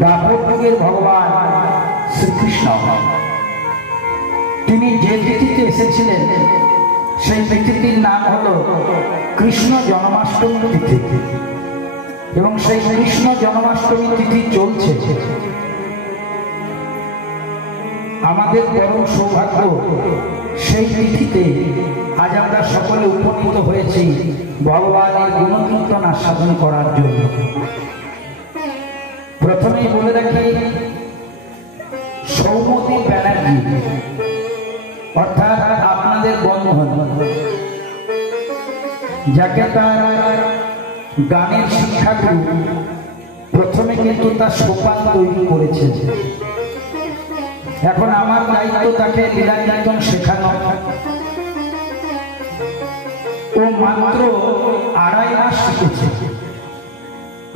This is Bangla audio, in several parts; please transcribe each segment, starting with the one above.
দ্বাপর যুগের ভগবান শ্রীকৃষ্ণ তিনি যে তিথিতে এসেছিলেন সেই তিথিটির নাম হলো কৃষ্ণ জন্মাষ্টমী তিথি এবং সেই কৃষ্ণ জন্মাষ্টমী তিথি চলছে। আমাদের পরম সৌভাগ্য সেই তিথিতে আজ আমরা সকলে উপনীত হয়েছি ভগবানের গুণকীর্তন আস্বাদন করার জন্য। প্রথমেই বলে রাখি, সৌমতি ব্যানার্জি অর্থাৎ আপনাদের বন্ধন, যাকে তার গানের শিক্ষাগুরু প্রথমে কিন্তু তার সোপান তৈরি করেছে। এখন আমার দায়িত্ব তাকে লীলাকীর্তন শেখানো। ও মাত্র 2.5 মাস শিখেছে।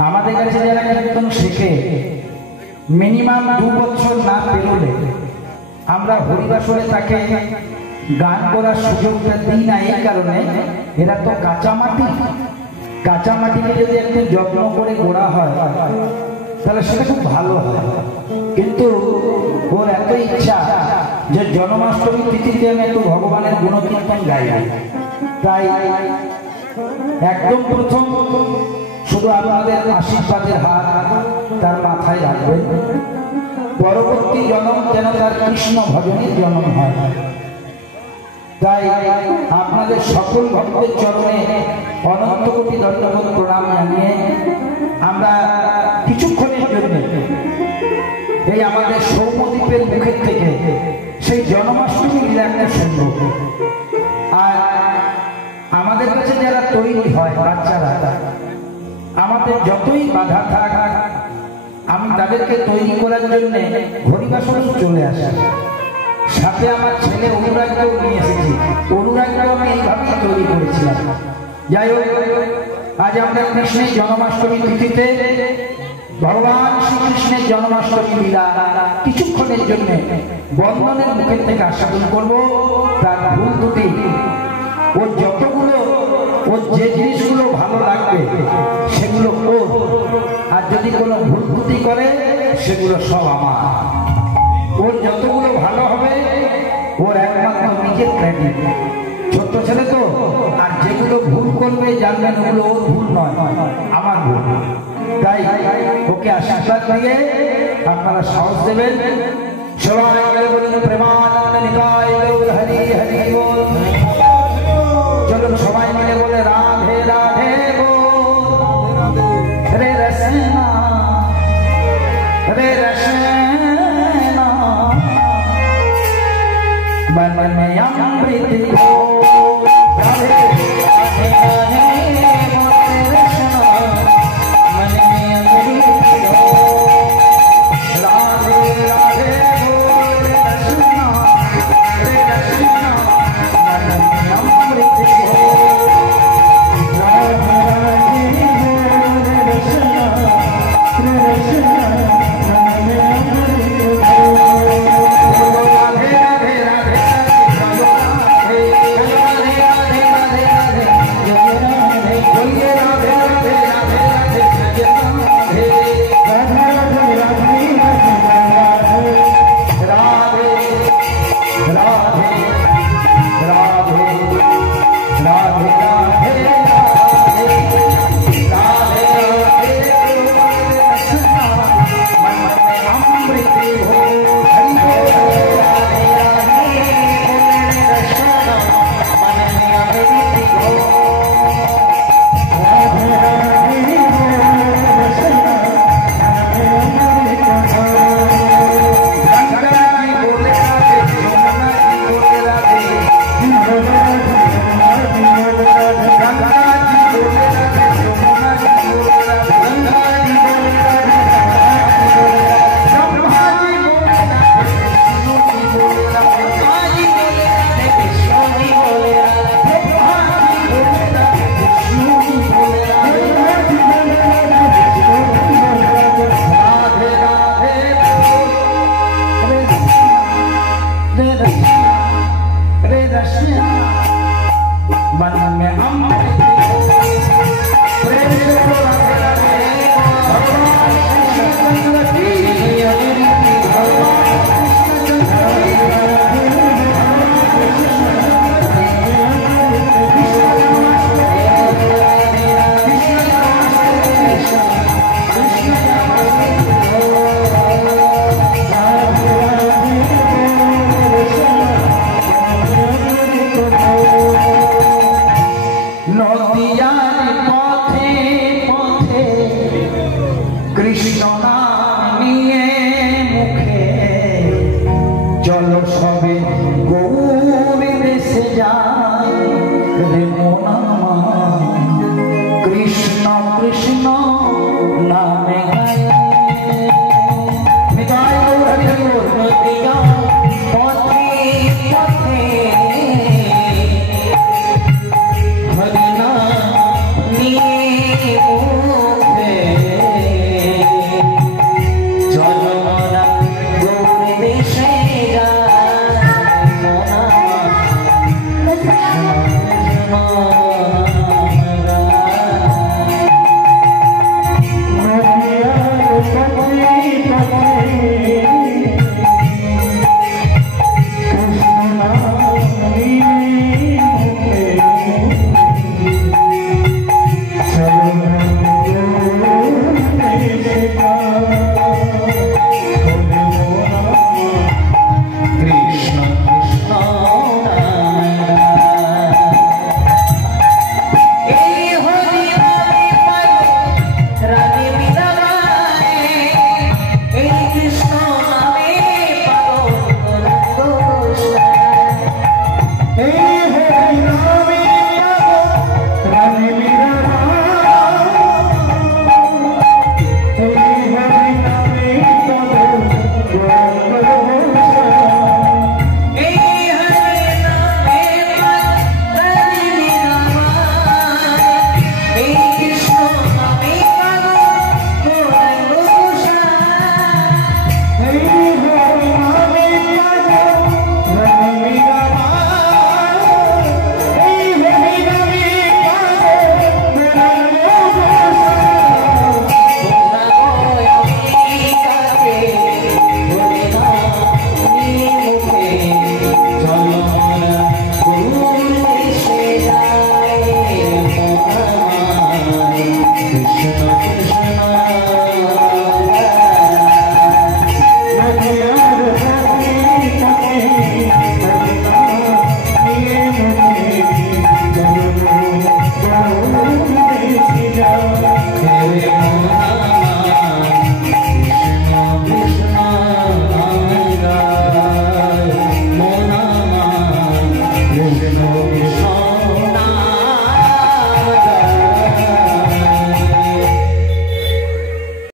আমাদের কাছে যারা কীর্তন শেখে মিনিমাম 2 বছর না পেরোলে আমরা হরিবাসরে তাকে গান করার সুযোগটা দিই না। এই কারণে এরা তো কাঁচা মাটিকে যদি একটু যত্ন করে গোড়া হয় তাহলে সেটা খুব ভালো হয়। কিন্তু ওর এত ইচ্ছা যে জন্মাষ্টমী তিথিতে আমি একটু ভগবানের গুণকীর্তন গাই। তাই একদম প্রথম শুধু আপনাদের আশীর্বাদের হাত তার মাথায় রাখবেন। পরবর্তী জন্ম যেন তার কৃষ্ণ ভজনের জন্ম হয়। তাই আপনাদের সকল ভক্তের চরণে অনন্ত কোটি দণ্ডবোধ প্রণাম জানিয়ে আমরা কিছুক্ষণের জন্য এই আমাদের সৌমদ্বীপের মুখের থেকে সেই জন্মাষ্টমী লীলাটা শুনব। আর আমাদের কাছে যারা তৈরি হয় বাচ্চারা, আমাদের যতই বাধা থাক আমি তাদেরকে তৈরি করার জন্য হরিবাসরে চলে আসি। সাথে আমার ছেলে অনুরাগকেও নিয়ে এসেছি। অনুরাগকেও আমি এইভাবেই তৈরি করেছিলাম। যাই হোক, আজ আমরা কৃষ্ণের জন্মাষ্টমী তিথিতে ভগবান শ্রীকৃষ্ণের জন্মাষ্টমী লীলা কিছুক্ষণের জন্য বন্ধনের মুখের থেকে আস্বাদন করব। তার ভুল ত্রুটি, ওর যতগুলো, ওর যে জিনিসগুলো ভালো লাগবে সেগুলো ওর, আর যদি কোনো ভুল ত্রুটি করে সেগুলো সব আমার। ওর যতগুলো ভালো হবে ওর একমাত্র নিজের ক্রেডিট। ছোট্ট ছেলে তো, আর যেগুলো ভুল করবে জানবেন ওগুলো ওর ভুল নয়, আমার ভুল। তাই ওকে আশীর্বাদ দিয়ে আপনারা সাহস দেবেন। সবাই মিলে বলুন প্রেমানন্দ নিতাই গৌর হরি হরি বল। চলুন সবাই মিলে বলে রাধে রাধে বল। রে রসনা রে রসনা मन में अमृत हो। राधे राधे राधे बोले रसना मन में अमृत हो। राधे राधे बोले रसना रे रसना मन में अमृत हो। কৃষ্ণ নাম